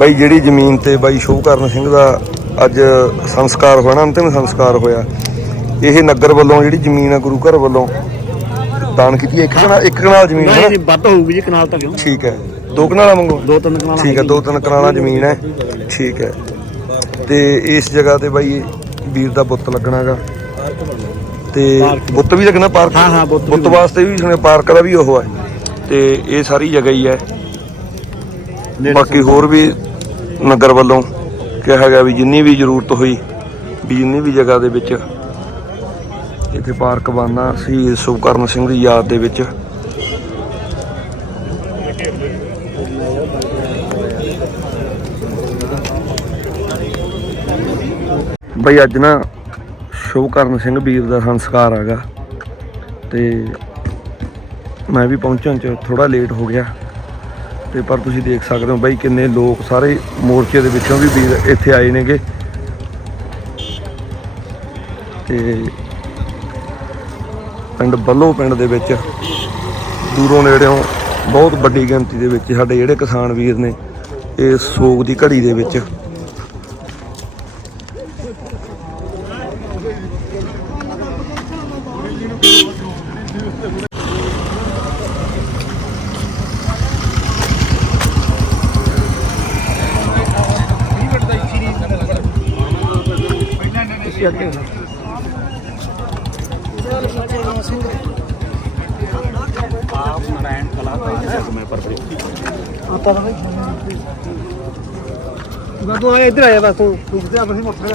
ਬਾਈ ਜਿਹੜੀ ਜ਼ਮੀਨ ਤੇ ਬਾਈ ਸ਼ੋਭਕਰਨ ਸਿੰਘ ਦਾ ਅੱਜ ਸੰਸਕਾਰ ਹੋਇਆ ਨਾ ਅੰਤਿਮ ਸੰਸਕਾਰ ਹੋਇਆ ਇਹ ਨਗਰ ਵੱਲੋਂ ਜਿਹੜੀ ਜ਼ਮੀਨ ਆ ਗੁਰੂ ਘਰ ਵੱਲੋਂ ਦਾਨ ਕੀਤੀ ਹੈ। ਇੱਕ ਕਨਾਲ ਇੱਕ ਕਨਾਲ ਜ਼ਮੀਨ ਹੈ ਨਹੀਂ ਨਾ? ਨਹੀਂ ਵੱਧ ਹੋਊਗੀ ਜੀ ਕਨਾਲ ਤਾਂ ਕਿਉਂ? ਠੀਕ ਹੈ। ਦੋ ਕਨਾਲਾਂ ਮੰਗੋ ਦੋ ਤਿੰਨ ਕਨਾਲ ਠੀਕ ਹੈ ਦੋ ਤਿੰਨ ਕਨਾਲਾਂ ਜ਼ਮੀਨ ਹੈ। ਠੀਕ ਹੈ। ਤੇ ਇਸ ਜਗ੍ਹਾ ਤੇ ਬਾਈ ਵੀਰ ਦਾ ਬੁੱਤ ਲੱਗਣਾਗਾ। ਤੇ। ਬੁੱਤ ਵੀ ਲੱਗਣਾ ਪਾਰਕ? ਹਾਂ, ਹਾਂ, ਬੁੱਤ ਵੀ ਬੁੱਤ ਵਾਸਤੇ ਵੀ ਸੁਣਿਆ ਪਾਰਕ ਦਾ ਵੀ ਉਹ ਹੈ। ਤੇ ਇਹ ਸਾਰੀ ਜਗ੍ਹਾ ਹੀ ਹੈ। ਬਾਕੀ ਹੋਰ ਵੀ ਨਗਰ ਵੱਲੋਂ ਕਿਹਾ ਗਿਆ ਵੀ ਜਿੰਨੀ ਵੀ ਜ਼ਰੂਰਤ ਹੋਈ, ਵੀ ਜਿੰਨੀ ਵੀ ਜਗ੍ਹਾ ਦੇ ਵਿੱਚ ਇੱਥੇ ਪਾਰਕ ਬਣਨਾ ਸ਼ਹੀਦ ਸੁਖਕਰਨ ਸਿੰਘ ਦੀ ਯਾਦ ਦੇ ਵਿੱਚ। ਬਈ ਅੱਜ ਨਾ ਸ਼ੁਭਕਰਨ ਸਿੰਘ ਵੀਰ ਦਾ ਸੰਸਕਾਰ ਹੈਗਾ ਤੇ ਮੈਂ ਵੀ ਪਹੁੰਚਣ ਚ ਥੋੜਾ ਲੇਟ ਹੋ ਗਿਆ। ਤੇ ਪਰ ਤੁਸੀਂ ਦੇਖ ਸਕਦੇ ਹੋ ਬਈ ਕਿੰਨੇ ਲੋਕ ਸਾਰੇ ਮੋਰਚੇ ਦੇ ਵਿੱਚੋਂ ਵੀ ਵੀਰ ਇੱਥੇ ਆਏ ਨੇਗੇ। ਤੇ ਪਿੰਡ ਬੱਲੋ ਪਿੰਡ ਦੇ ਵਿੱਚ ਦੂਰੋਂ ਨੇੜਿਓਂ ਬਹੁਤ ਵੱਡੀ ਗਿਣਤੀ ਦੇ ਵਿੱਚ ਸਾਡੇ ਜਿਹੜੇ ਕਿਸਾਨ ਵੀਰ ਨੇ ਇਸ ਸੋਗ ਦੀ ਘੜੀ ਦੇ ਵਿੱਚ ਤੁਸੀਂ ਅੱਗੇ ਹੋ ਆਪ ਨਾਰਾਇਣ ਕਲਾਕਾਰ ਹੈ ਮੈਂ ਪਰ ਆਤਾ ਤਾਂ ਬਾਬੂ ਆ ਇੱਧਰ ਆਇਆ ਬਸ ਤੂੰ ਤੂੰ ਤੇ ਆਪਣੀ ਮੱਥੇ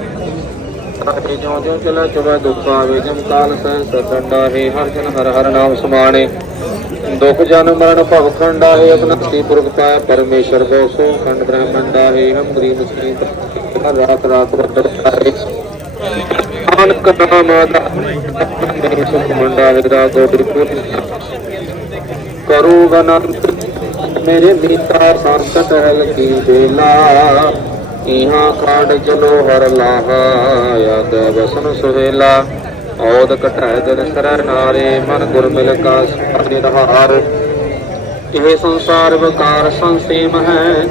ਰਾਜੇ ਜਿਉਂ ਜਿਉਂ ਚਲਾ ਚੁਬੈ ਦੁੱਖ ਆਵੇ, ਜਮ ਕਾਲ ਸਹਿ ਸਤੰਡਾ ਹੈ ਹਰ ਜਨ ਹਰ ਹਰ ਨਾਮ ਸਮਾਣੇ। ਦੁਖ ਜਨ ਮਰਨ ਭਵ ਖੰਡਾ ਹੈ ਅਬਨਤੀ ਪੁਰਖ ਪਾਇਆ ਪਰਮੇਸ਼ਰ ਕੋ ਸੋ ਖੰਡ ਬ੍ਰਹਮੰਡਾ ਹੈ ਹਮ ਗਰੀਬ ਸ੍ਰੀ ਹਰ ਰਾਤ ਰਾਤ ਵਰਤ ਹੈ ਨਾਨਕ ਨਾਮ ਆਦਾ ਸੁਖ ਮੰਡਾ ਹੈ ਦਾ ਗੋਬਿੰਦ ਪੁਰ ਕਰੂ ਗਨੰਤ ਮੇਰੇ ਮੀਤਾ ਸੰਕਟ ਹਲ ਕੀ ਬੇਲਾ ਇਹਾਂ ਕਾੜ ਚਲੋ ਹਰ ਲਾਹਾ ਯਾਦ ਬਸਨ ਸੁਹੇਲਾ। ਔਦ ਕਟਾਇ ਦਿਨ ਸਰ ਨਾਰੇ, ਮਨ ਗੁਰ ਮਿਲ ਕਾ ਸਪਨੇ ਰਹਾਰ ਇਹ ਸੰਸਾਰ ਵਿਕਾਰ ਸੰਸੀਮ ਹੈ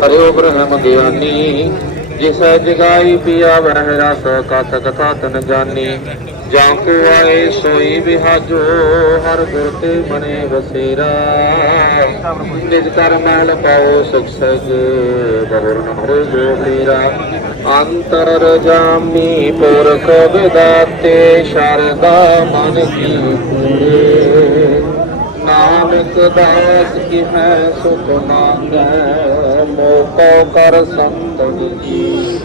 ਕਰਿਓ ਬ੍ਰਹਮ ਗਿਆਨੀ। ਜਿਸ ਜਗਾਈ ਪਿਆ, ਵਹਿ ਰਸ ਕਥ ਕਥਾ ਤਨ ਜਾਨੀ। ਜਾਂ ਕੋ ਆਏ ਸੋਈ ਵਿਹਾਜੋ, ਹਰ ਗੁਰ ਤੇ ਬਣੇ ਵਸੇਰਾ। ਨਿਜ ਕਰ ਮਹਿਲ ਪਾਓ ਸੁਖ ਸਜ, ਬਹੁਰ ਨ ਜੋ ਮੇਰਾ ਅੰਤਰ ਜਾਮੀ ਪੁਰਖ ਵਿਦਾਤੇ, ਸ਼ਰਦਾ ਮਨ ਕੀ ਪੂਰੇ ਨਾਨਕ ਦਾਸ ਕੀ ਹੈ ਸੁਖ ਮੰਗੈ, ਮੋਕੋ ਕਰ ਸੰਤ ਜੀ।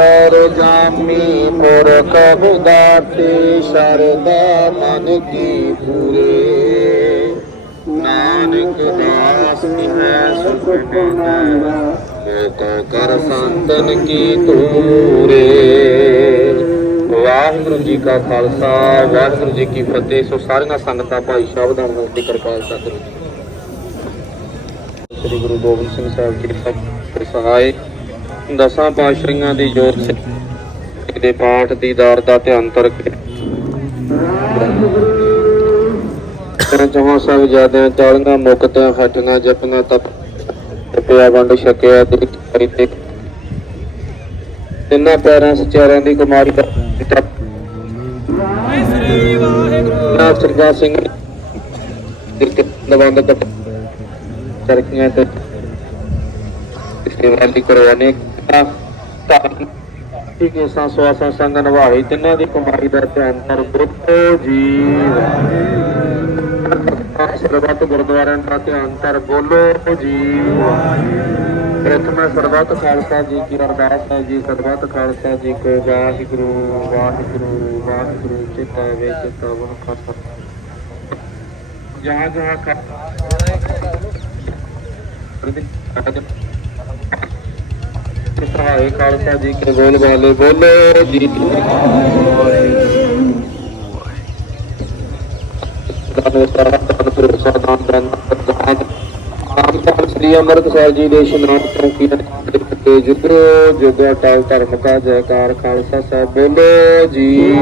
ਅੰਤਰ ਜਾਮੀ ਪੁਰਖ ਵਿਦਾਤੇ ਸ਼ਰਦਾ ਮਨ ਕੀ ਪੂਰੇ। ਨਾਨਕ ਦਾਸ ਹੈ ਸੁਖ ਮੰਗੈ ਕਰ ਸੰਤਨ ਕੀ ਤੂਰੇ ਵਾਹਿਗੁਰੂ ਜੀ ਕਾ ਖਾਲਸਾ, ਵਾਹਿਗੁਰੂ ਜੀ ਕੀ ਫਤਿਹ। ਸੋ ਸਾਰੀਆਂ ਸੰਗਤਾਂ ਭਾਈ ਸ਼ਬਦਾਂ ਦਾ ਦੀ ਕਿਰਪਾਲ ਸਤਿਗੁਰੂ ਜੀ ਸ੍ਰੀ ਗੁਰੂ ਗੋਬਿੰਦ ਸਿੰਘ ਸਾਹਿਬ ਜੀ ਸਭ ਸਹਾਇ ਦਸਾਂ ਪਾਤਸ਼ਾਹੀਆਂ ਦੀ ਜੋਤ ਸਿੱਖ ਦੇ ਪਾਠ ਦੀਦਾਰ ਦਾ ਧਿਆਨ ਤਰਕ ਜਹਾਂ ਸਭ ਜ਼ਿਆਦਾ ਤਾਲੀਆਂ ਮੁਕਤਾਂ ਹਟਣਾ ਜਪਣਾ ਤਪ ਤਪਿਆ ਵੰਡ ਛਕਿਆ ਦੇ ਕਰੀ ਤੇ ਤਿੰਨਾਂ ਪੈਰਾਂ ਸਚਾਰਿਆਂ ਦੀ ਕੁਮਾਰੀ ਦਾ ਪਿਤਾ ਨਾ ਸਰਦਾਰ ਸਿੰਘ ਦਿੱਤੇ ਨਵੰਦ ਤੱਕ ਚਰਖੀਆਂ ਤੇ ਸੇਵਾ ਦੀ ਕਰਵਾਨੇ ਤਾਂ ਠੀਕ ਹੈ ਸਾਂ ਸਵਾਸਾਂ ਸੰਗ ਤਿੰਨਾਂ ਦੀ ਕੁਮਾਰੀ ਦਾ ਧਿਆਨ ਕਰ ਬੁੱਧੋ ਜੀਵ ਸਰਬੱਤ ਗੁਰਦੁਆਰਿਆਂ ਦਾ ਧਿਆਨ ਕਰ ਬੋਲੋ ਜੀਵ ਪ੍ਰਥਮ ਸਰਬੱਤ ਖਾਲਸਾ ਜੀ ਕੀ ਅਰਦਾਸ ਹੈ ਜੀ, ਸਰਬੱਤ ਖਾਲਸਾ ਜੀ ਕੋ ਵਾਹਿਗੁਰੂ ਵਾਹਿਗੁਰੂ ਵਾਹਿਗੁਰੂ, ਚਿਤਾ ਵੇ ਚਿਤਾ ਖਾਲਸਾ ਜਹਾਂ ਜਹਾਂ ਖਾ ਸਹਾਇ ਖਾਲਸਾ ਜੀ ਕੇ ਬੋਲ ਵਾਲੇ ਬੋਲੇ ਜੀ ਸ੍ਰੀ ਅੰਮ੍ਰਿਤਸਰ ਜੀ ਦੇ ਇਸ਼ਨਾਨ ਤੋਂ ਕੀ ਜੁਗੋ, ਜੁਗਾ ਟਾਲ ਧਰਮ ਕਾ ਜੈਕਾਰ ਖਾਲਸਾ ਸਾਹਿਬ ਬੋਲੋ, ਜੀ।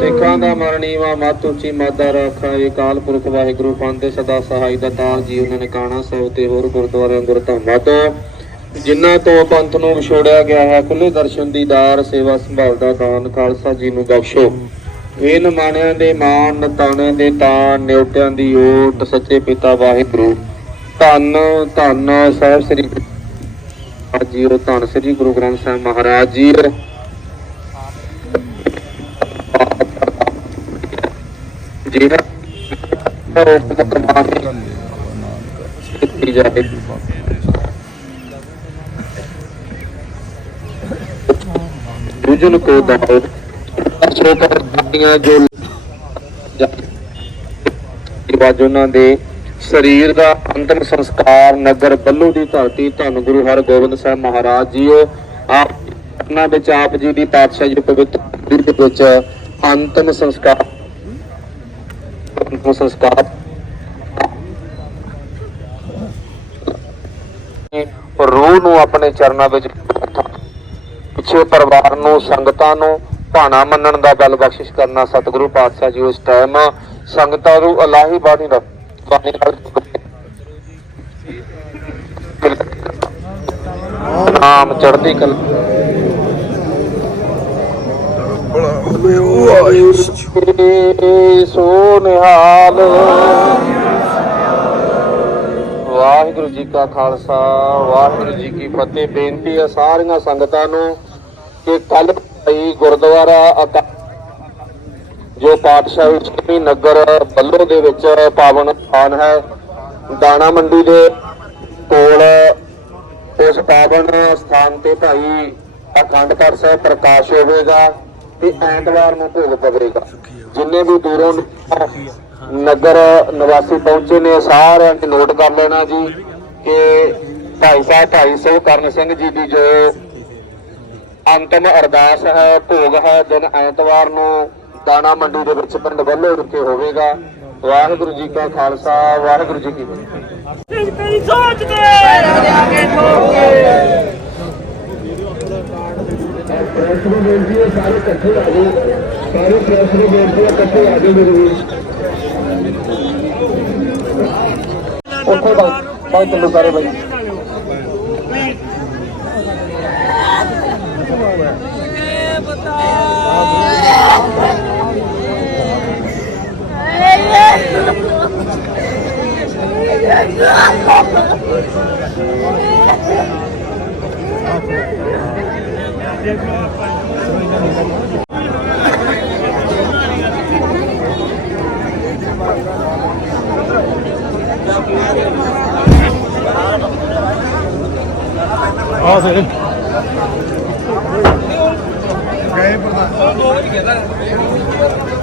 ਸਿੱਖਾਂ ਦਾ ਮਰਨੀਵਾ ਮਤ ਉੱਚੀ ਮਾਦਾ ਰੱਖਾ ਇਹ ਪੁਰਖ ਵਾਹਿਗੁਰੂ, ਪੰਥ ਸਦਾ ਸਹਾਈ ਦਾ ਤਾਰ ਜੀ, ਉਹਨਾਂ ਨੇ ਕਾਣਾ ਸਾਹਿਬ ਤੇ ਹੋਰ ਗੁਰਦੁਆਰਿਆਂ ਗੁਰਧਾਮਾਂ ਤੋਂ ਜਿਨ੍ਹਾਂ ਤੋਂ ਪੰਥ ਨੂੰ ਵਿਛੋੜਿਆ ਗਿਆ ਹੈ ਖੁੱਲੇ ਦਰਸ਼ਨ ਦੀਦਾਰ ਸੇਵਾ ਸੰਭਾਲ ਦਾਨ, ਖਾਲਸਾ ਜੀ ਨੂੰ ਬਖਸ਼ੋ। ਇਹ ਨਮਾਣਿਆਂ ਦੇ ਮਾਣ ਨਤਾਣਿਆਂ ਦੇ ਤਾਣ, ਨਿਉਟਿਆਂ ਦੀ ਓਟ, ਸੱਚੇ ਪਿਤਾ ਵਾਹਿਗੁਰੂ। ਧੰਨ ਧੰਨ ਸਾਹਿਬ ਸ੍ਰੀ ਜੀ ਉਹ ਧੰਨ ਸ੍ਰੀ ਗੁਰੂ ਗ੍ਰੰਥ ਸਾਹਿਬ ਮਹਾਰਾਜ ਜੀ। ਜੀ ਹੈ ਉਹ ਮੁਕਮਾਨ ਕੀਤੀ ਜਾਏ ਦੁਜਨ ਕੋ ਦਾਓ ਅਸੋ ਕਰਦੀਆਂ ਜੋ ਰਿਵਾਜ ਉਹਨਾਂ ਦੇ ਸਰੀਰ ਦਾ ਅੰਤਮ ਸੰਸਕਾਰ ਨਗਰ ਬੱਲੂ ਦੀ ਧਰਤੀ ਧੰਨ ਗੁਰੂ ਹਰਗੋਬਿੰਦ ਸਾਹਿਬ ਮਹਾਰਾਜ ਜੀਓ। ਆਪ ਉਹਨਾਂ ਵਿੱਚ ਆਪ ਜੀ ਦੀ ਪਾਤਸ਼ਾਹੀ ਜੀ ਪਵਿੱਤਰ ਦੇ ਵਿੱਚ ਅੰਤਮ ਸੰਸਕਾਰ ਅੰਤਮ ਸੰਸਕਾਰ ਰੂਹ ਨੂੰ ਆਪਣੇ ਚਰਨਾਂ ਵਿੱਚ ਪਿੱਛੇ ਪਰਿਵਾਰ ਨੂੰ, ਸੰਗਤਾਂ ਨੂੰ ਭਾਣਾ ਮੰਨਣ ਦਾ ਬਲ ਬਖਸ਼ਿਸ਼ ਕਰਨਾ ਸਤਿਗੁਰੂ ਪਾਤਸ਼ਾਹ ਜੀ ਉਸ ਟਾਈਮ ਸੰਗਤਾਂ ਨੂੰ ਅਲਾਹੀ ਬਾਣੀ ਦਾ ਬਾਣੀ ਨਾਲ ਨਾਮ ਚੜ੍ਹਦੀ ਕਲ। ਸੋ ਨਿਹਾਲ। ਵਾਹਿਗੁਰੂ ਜੀ ਕਾ ਖਾਲਸਾ, ਵਾਹਿਗੁਰੂ ਜੀ ਕੀ ਫਤਿਹ। ਬੇਨਤੀ ਹੈ ਸਾਰੀਆਂ ਸੰਗਤਾਂ ਨੂੰ ਕਿ ਕੱਲ ਭਾਈ ਗੁਰਦੁਆਰਾ ਜੋ ਪਾਤਸ਼ਾਹੀ ਛੇਵੀਂ ਨਗਰ ਬੱਲੋ ਦੇ ਵਿੱਚ ਪਾਵਨ ਸਥਾਨ ਹੈ, ਦਾਣਾ ਮੰਡੀ ਦੇ ਕੋਲ ਉਸ ਪਾਵਨ ਸਥਾਨ ਤੇ ਭਾਈ ਅਖੰਡ ਪਾਠ ਸਾਹਿਬ ਪ੍ਰਕਾਸ਼ ਹੋਵੇਗਾ ਤੇ ਐਤਵਾਰ ਨੂੰ ਭੋਗ ਪਵੇਗਾ। ਜਿੰਨੇ ਵੀ ਦੂਰੋਂ ਨਗਰ ਨਿਵਾਸੀ ਪਹੁੰਚੇ ਨੇ ਸਾਰਿਆਂ ਨੇ ਨੋਟ ਕਰ ਲੈਣਾ ਜੀ ਕਿ ਭਾਈ ਸਾਹਿਬ, ਭਾਈ ਸਿੰਘ ਕਰਨ ਸਿੰਘ ਜੀ ਦੀ ਜੋ ਅੰਤਮ ਅਰਦਾਸ ਹੈ, ਭੋਗ ਹੈ, ਦਿਨ ਐਤਵਾਰ ਨੂੰ ਦਾਣਾ ਮੰਡੀ ਦੇ ਵਿੱਚ ਪਿੰਡ ਵੱਲੋਂ ਰੁਕੇ ਹੋਵੇਗਾ। ਵਾਹਿਗੁਰੂ ਜੀ ਕਾ ਖਾਲਸਾ, ਵਾਹਿਗੁਰੂ ਜੀ ਕੀ ਫਤਿਹ। ਤੇਰੀ ਸੋਚ ਦੇ ਪ੍ਰੈਸ ਨੂੰ ਬੇਨਤੀ ਹੈ ਸਾਰੇ ਇਕੱਠੇ ਆ ਜਾਓ ਸਾਰੇ ਪ੍ਰੈਸ ਨੂੰ ਬੇਨਤੀ ਹੈ ਇਕੱਠੇ ਆ ਜਾਓ ਮੇਰੇ ਵੀਰ ਉੱਥੇ ਬਾਈ। Ờ, oh, so ਬਾਈ ਚੱਲੋ ਸਾਰੇ ਬਾਈ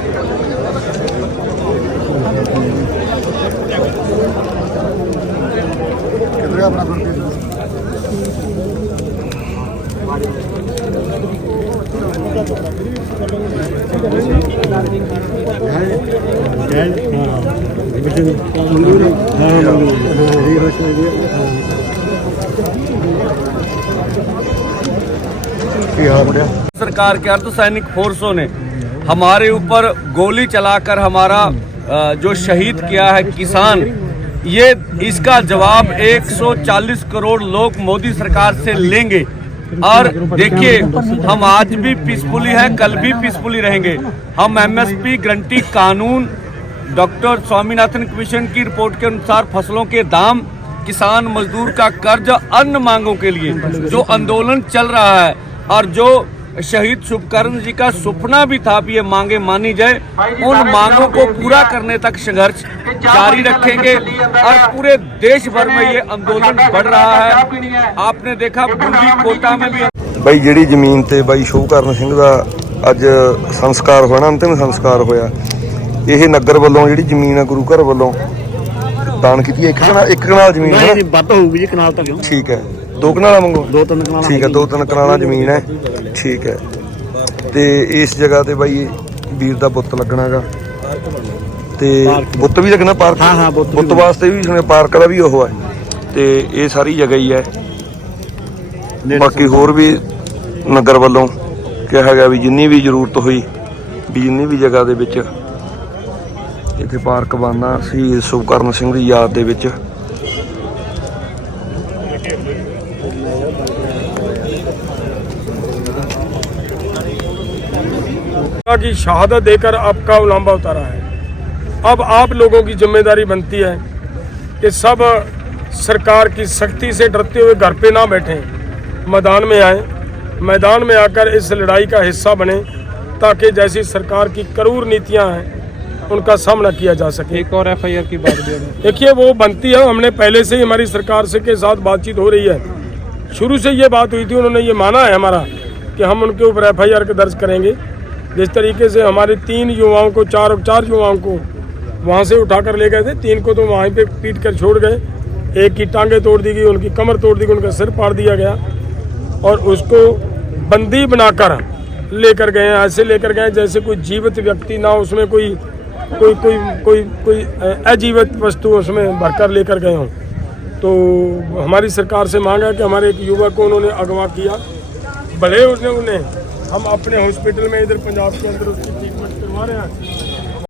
सरकार के अर्धसैनिक फोर्सों ने हमारे ऊपर गोली चलाकर हमारा जो शहीद किया है किसान, ये इसका जवाब 140 करोड़ लोग मोदी सरकार से लेंगे। और देखिए, हम आज भी पीसफुली हैं, कल भी पीसफुली रहेंगे। हम एमएसपी गारंटी कानून, डॉक्टर स्वामीनाथन कमीशन की रिपोर्ट के अनुसार फ़सलों के दाम, किसान मजदूर का कर्ज, अन्य मांगों के लिए जो आंदोलन चल रहा है और जो शहीद शुभकर्ण जी का सपना भी था कि ये मांगे मानी जाए उन मांगों को पूरा करने तक संघर्ष जारी रखेंगे और पूरे देश भर में ये आंदोलन बढ़ रहा है आपने देखा बूंदी कोटा में भी ਬਾਈ ਜਿਹੜੀ ਜ਼ਮੀਨ ਤੇ ਬਾਈ ਸ਼ੋਭਕਰਨ ਸਿੰਘ ਦਾ ਅੱਜ ਸੰਸਕਾਰ ਹੋਇਆ ਨਾ ਅੰਤਿਮ ਸੰਸਕਾਰ ਹੋਇਆ ਇਹ ਨਗਰ ਵੱਲੋਂ ਜਿਹੜੀ ਜ਼ਮੀਨ ਆ ਗੁਰੂ ਘਰ ਵੱਲੋਂ ਦਾਨ ਕੀਤੀ ਹੈ ਇੱਕ ਕਨਾਲ ਇੱਕ ਕਨਾਲ ਜ਼ਮੀਨ ਹੈ ਨਹੀਂ ਵੱਧ ਹੋਊਗੀ ਜੀ ਕਨਾਲ ਤੱਕ ਠੀਕ ਹੈ ਦੋ ਕਨਾਲਾਂ ਮੰਗੋ ਦੋ ਤਿੰਨ ਕਨਾਲਾਂ ਠੀਕ ਹੈ ਦੋ ਤਿੰਨ ਕਨਾਲਾਂ ਜ਼ਮੀਨ ਹੈ। ਠੀਕ ਹੈ। ਤੇ ਇਸ ਜਗ੍ਹਾ ਤੇ ਬਾਈ ਵੀਰ ਦਾ ਬੁੱਤ ਲੱਗਣਾਗਾ। ਤੇ ਬੁੱਤ ਵੀ ਲੱਗਣਾ ਪਾਰਕ? ਹਾਂ, ਹਾਂ, ਬੁੱਤ ਵਾਸਤੇ ਵੀ ਸੁਣਿਆ ਪਾਰਕ ਦਾ ਵੀ ਉਹ ਹੈ। ਤੇ ਇਹ ਸਾਰੀ ਜਗ੍ਹਾ ਹੀ ਹੈ। ਬਾਕੀ ਹੋਰ ਵੀ ਨਗਰ ਵੱਲੋਂ ਕਿਹਾ ਗਿਆ ਵੀ ਜਿੰਨੀ ਵੀ ਜ਼ਰੂਰਤ ਹੋਈ ਵੀ ਜਿੰਨੀ ਵੀ ਜਗ੍ਹਾ ਦੇ ਵਿੱਚ ਇੱਥੇ ਪਾਰਕ ਬਣਨਾ ਸੀ ਸੁਭਕਰਨ ਸਿੰਘ ਦੀ ਯਾਦ ਦੇ ਵਿੱਚ। की शहादत देकर आपका उलाम्बा उतारा है। अब आप लोगों की ज़िम्मेदारी बनती है कि सब सरकार की सख्ती से डरते हुए घर पे ना बैठें मैदान में आए मैदान में आकर इस लड़ाई का हिस्सा बने ताकि जैसी सरकार की करूर नीतियाँ हैं उनका सामना किया जा सके। एक और एफआईआर की बात देखिए वो बनती है हमने पहले से ही हमारी सरकार से के साथ बातचीत हो रही है। शुरू से ये बात हुई थी उन्होंने ये माना है हमारा कि हम उनके ऊपर एफ़ आई दर्ज करेंगे। जिस तरीके से हमारे तीन युवाओं को, चार चार युवाओं को वहाँ से उठाकर ले गए थे, तीन को तो वहीं पे पीट कर छोड़ गए। एक की टांगे तोड़ दी गई, उनकी कमर तोड़ दी गई, उनका सिर फाड़ दिया गया। और उसको बंदी बनाकर लेकर गए हैं ऐसे लेकर गए जैसे कोई जीवित व्यक्ति ना उसमें कोई कोई कोई कोई कोई अजीवित वस्तु उसमें भरकर लेकर गए हों। तो हमारी सरकार से मांगा कि हमारे एक युवक को उन्होंने अगवा किया। भले उसने उन्हें हम अपने हॉस्पिटल में इधर पंजाब के अंदर उसकी ट्रीटमेंट करवा रहे हैं